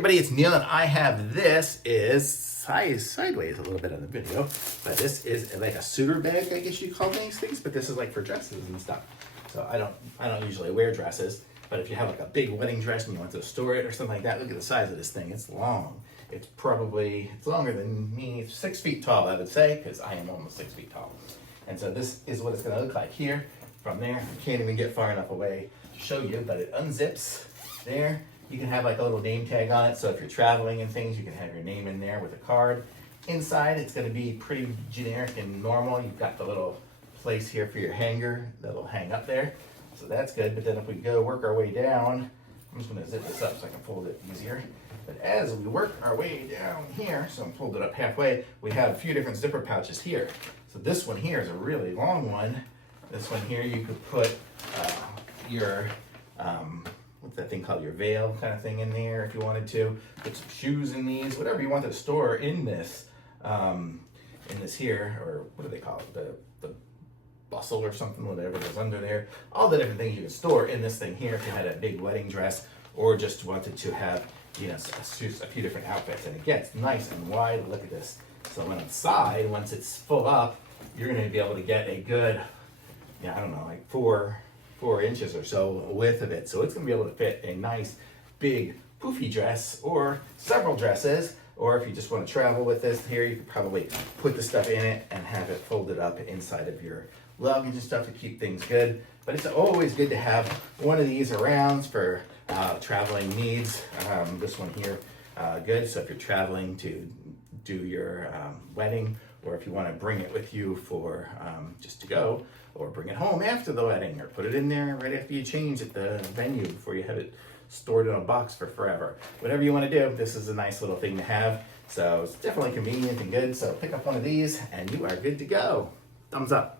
everybody, it's Neil, and I have this is sideways a little bit on the video, but this is like a suitor bag, I guess you call these things, but this is like for dresses and stuff. So I don't usually wear dresses, but if you have like a big wedding dress and you want to store it or something like that, look at the size of this thing. It's long. It's longer than me, 6 feet tall, I would say, because I am almost 6 feet tall. And so this is what it's going to look like here. From there, I can't even get far enough away to show you, but it unzips there. You can have like a little name tag on it, so if you're traveling and things, you can have your name in there with a card. Inside, it's going to be pretty generic and normal. You've got the little place here for your hanger that'll hang up there, so that's good. But then if we go work our way down, I'm just going to zip this up so I can fold it easier. But as we work our way down here, so I'm folded up halfway, we have a few different zipper pouches here. So this one here is a really long one. This one here, you could put your what's that thing called, your veil kind of thing in there if you wanted to. Put some shoes in these, whatever you want to store in this here, or what do they call it, the bustle or something, whatever goes under there. All the different things you can store in this thing here if you had a big wedding dress or just wanted to have, you know, a few different outfits. And it gets nice and wide. Look at this. So on the side, once it's full up, you're going to be able to get a good, I don't know, like 4 inches or so width of it. So it's going to be able to fit a nice big poofy dress or several dresses. Or if you just want to travel with this here, you could probably put the stuff in it and have it folded up inside of your luggage and stuff to keep things good. But it's always good to have one of these around for traveling needs. This one here, good. So if you're traveling to do your wedding, or if you want to bring it with you for just to go, or bring it home after the wedding, or put it in there right after you change at the venue before you have it stored in a box for forever. Whatever you want to do, this is a nice little thing to have. So it's definitely convenient and good. So pick up one of these and you are good to go. Thumbs up.